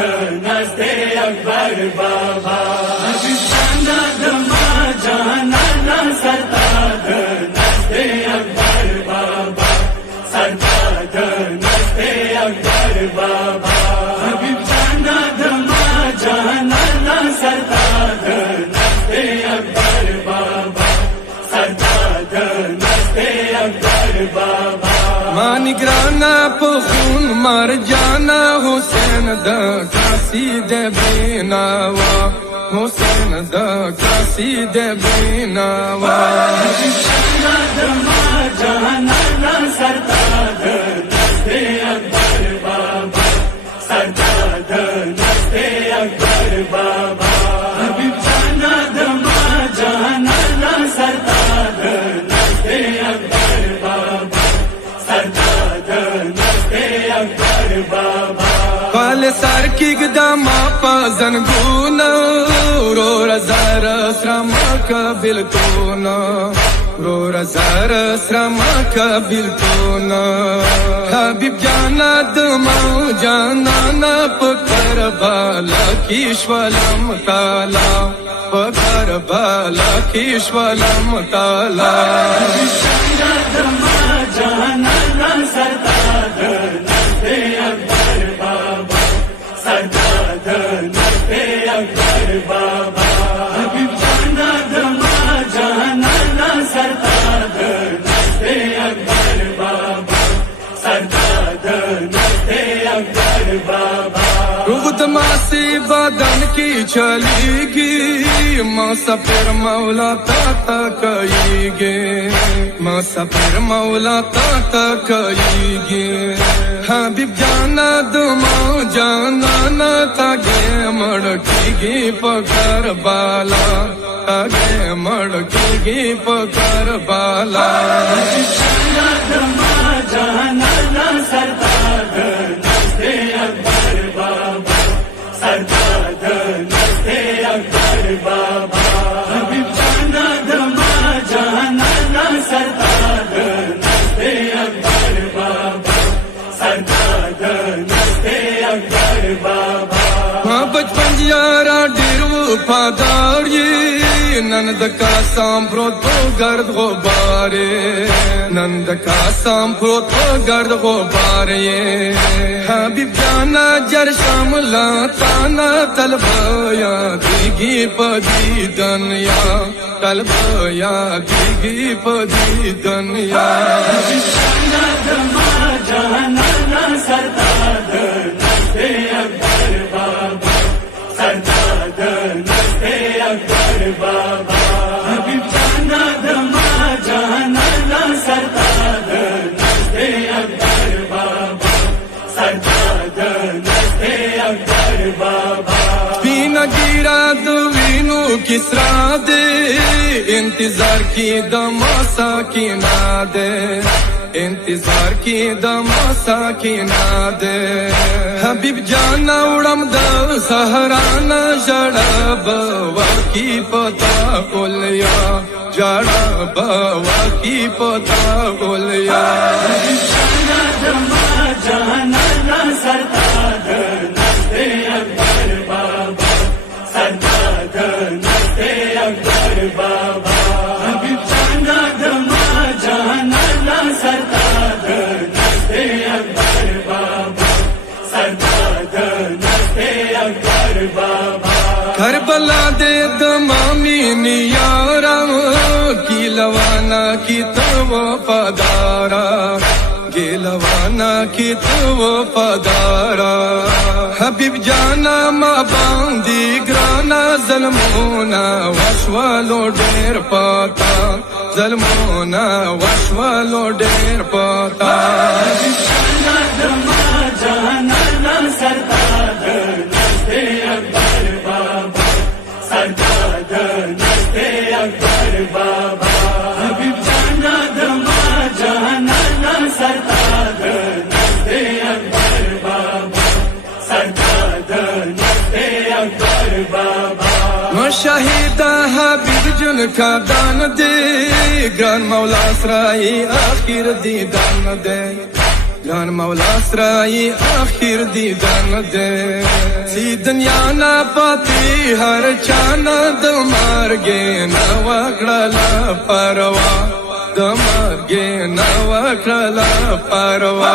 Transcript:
नज़्दे अकबर बाबा जाना धमा जाना ना सरताज नज़्दे अकबर बाबा सरताज नज़्दे अकबर बाबा जाना धमा जाना ना सरताज नज़्दे अकबर बाबा सरताज नज़्दे अकबर बाबा मानिगराना पखून मर जाना हुसैन द कासी दे बीनावा हुसैन द कासी दे बीनावा जाना धमा जाना ना सरताज नज़्दे अकबर बाबा सरताज नज़्दे अकबर बाबा जाना धमा जाना ना सरताज नज़्दे अकबर बाबा सरताज नज़्दे अकबर बाबा काल सर की गदामा पजन गुना रो रज़ार श्रम कबिल तोना रो रज़ार श्रम कबिल तोना हबीब जाना दमाऊ जाना ना पकर बाला कीश्वलम ताला पकर बाला कीश्वलम ताला जाना धमा जाना ना सरताज नज़्दे अकबर बाबा सरताज नज़्दे अकबर बाबा जाना धमा जाना ना सरताज नज़्दे अकबर बाबा सरताज नज़्दे अकबर बाबा रुगदमासी बदन की चलेगी मुसाफिर मौला ता कहेंगे मुसाफिर मौला ता कहेंगे हबीब जाना दमाऊ जाना न तागे मड़केगी पकर बाला तागे मड़केगी पकर बाला जाना धमा जाना ना सरताज नज़्दे अकबर बाबा सरताज नज़्दे अकबर बाबा जाना धमा जाना ना सरताज नज़्दे अकबर बाबा सरताज नज़्दे अकबर बाबा हाँ बचपन यारा डेर वफादार ये नंद का सांभरो तो गर्द गुबारे नंद का सांभरो तो गर्द गुबारे हबीब जाना जर शामला ताना तलबया दीगी पदी दनिया तलबया दीगी पदी दनिया जाना धमा जाना ना सरताज नज़्दे अकबर बाबा सरताज नज़्दे अकबर बाबा जाना धमा जाना ना सरताज नज़्दे अकबर बाबा सरताज नज़्दे अकबर बाबा बीना गिरा दुवीनू किसरा दे इंतजार की दमासा की ना दे इंतजार की दमासा की ना दे हबीब जाना उड़म द सहराना जड़ा बवा की पता बोलिया जड़ा बवा की पता बोलिया जाना धमा जाना ना सरताज नज़्दे अकबर बाबा सरताज नज़्दे अकबर बाबा जाना धमा जाना ना सरताज नज़्दे अकबर बाबा सरताज नज़्दे अकबर बाबा करबला दे दमामी नियारा की लवाना की तो वफादारा गिलवाना की तो वफादारा हबीब जाना माँ बांदी ग्राना जलमोना वशवालो डेर पाता जलमोना वशवालो डेर पाता जाना धमा जाना ना सरताज नज़्दे अकबर बाबा सरताज नज़्दे अकबर बाबा जाना धमा जाना ना सरताज नज़्दे अकबर बाबा सरताज नज़्दे अकबर बाबा शाहिदा हबीब जुन का दान दे ग्रान मौला सराई आखिर दीदान दे جان مولا سرائی آخر دیدن دے سی دنیا نا پاتی ہر چانا دمارگے نا وکڑلا پروا دمارگے نا وکڑلا پروا